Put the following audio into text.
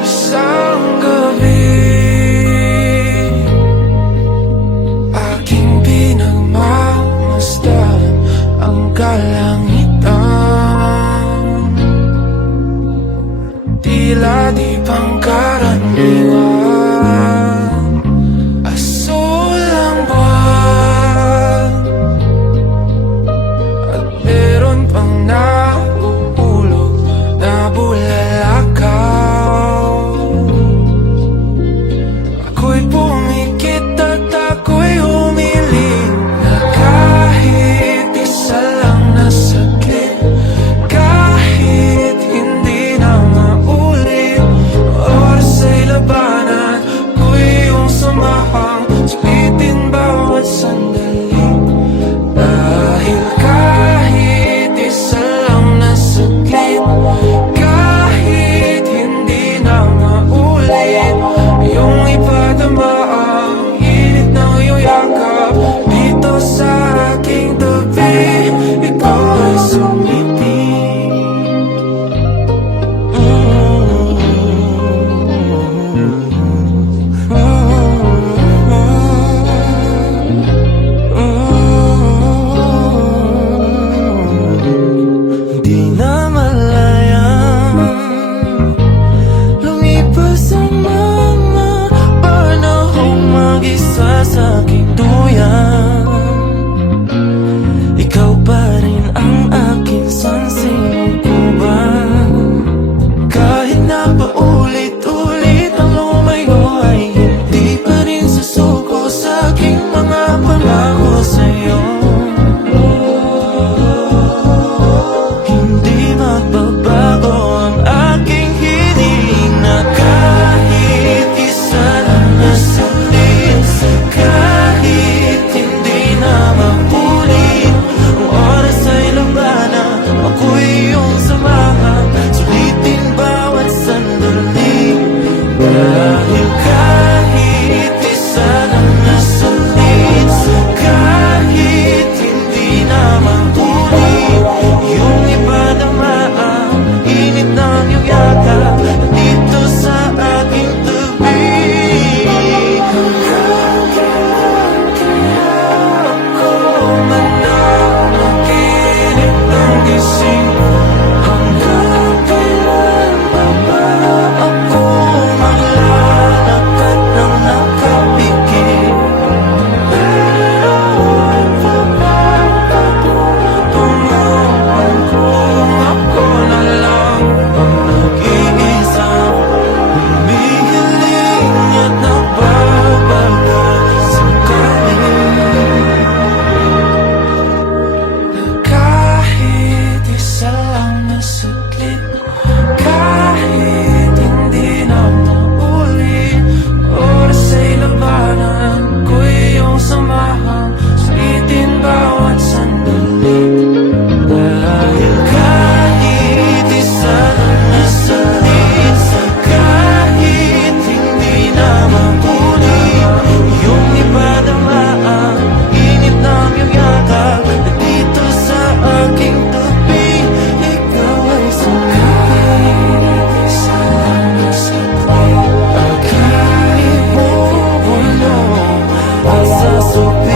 Isang gabi, aking pinagmamasdan ang kalangitan. Tila di pangkaraniwan, asul ang buwan, at meron pang nauulog na bulalakaw. Ako'y pumikit at ako'y humiling na kahit isa lang na saglit, kahit hindi na maulit, oras ay labanan ko iyong samahang sulitin bawat sandali. Dahil kahit isa lang na saglit, kahit hindi na maulit, iyong ipadama ang init ng iyong yakap. Dito sa aking tabi, ikaw ay sumiting. Di na malayang lumipas ang mga panahong mag-isa sa aking duyan. Ikaw pa rin ang aking sansinukuban. Kahit na paulit-ulit ang lumayo, ay hindi pa rin susuko sa aking mga pangako sa'yo. Hindi magbabago ang aking hiling na kahit isa lang na saglit, kahit hindi na mapulit, ang oras ay labanan, ako'y iyong samahan, sulitin bawat sandali. Dahil kahit isa lang na saglit, kahit hindi na mapulit, iyong ipadama ang init ng iyong yakap dito sa aking tabi. Hanggang kailan kaya ako mananaginip ng gising? Hanggang kailan pa ba ako maglalakad ng nakapikit? Meron pa bang patutunguhan kung ako na lang ang nag-iisang humihiling at nagbabagal sakali? Kahit isa lang na saglit, kahit hindi na maulit, oras ay labanan ko iyong samahan, sulitin bawat sandali. Dahil kahit isa lang na saglit, kahit hindi na maulit, iyong ipadama ang init ng iyong yakap dito sa aking tabi. Ikaw ay sumiting. Isa lang na saglit, aking ibubulong at sasupin.